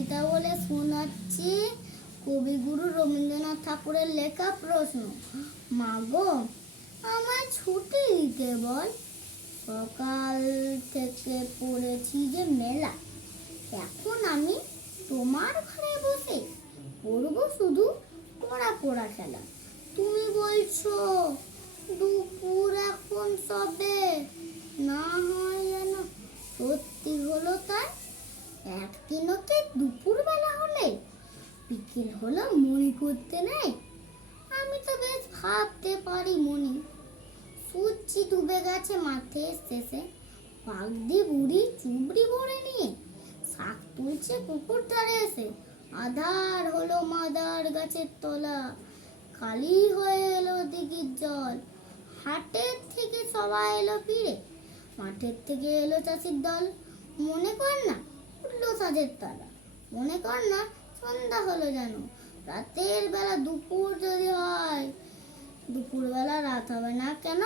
কবিতা বলে শোনাচ্ছি কবিগুরু রবীন্দ্রনাথ ঠাকুরের লেখা প্রশ্ন। মাগো, আমায় ছুটি দিতে বল, সকাল থেকে পড়েছি যে মেলা। এখন আমি তোমার ঘরে বসে পড়বো শুধু পড়া পড়া খেলা। তুমি বলছো দুপুর এখন সবে, না হয় যেন সত্যি হলো তাই। একদিনকে দুপুর বেলা হলে বিকেল হলো মনে করতে নেই। আমি তো বেশ ভাবতে পারি মনি। সূর্য ডুবে গেছে মাঠের শেষে, পাগড়ি বুড়ি চুবড়ি ভরে নিয়ে শাক তুলছে পুকুর ধারে এসে। আধার হলো মাদার গাছের তলা, খালি হয়ে এলো দিঘির জল। হাটের থেকে সবাই এলো ফিরে, মাঠের থেকে এলো চাষির দল। মনে কর না উঠলো সাজের তারা, মনে কর না সন্ধ্যা হলো যেন। রাতের বেলা দুপুর যদি হয়, দুপুর বেলা রাত হবে না কেন?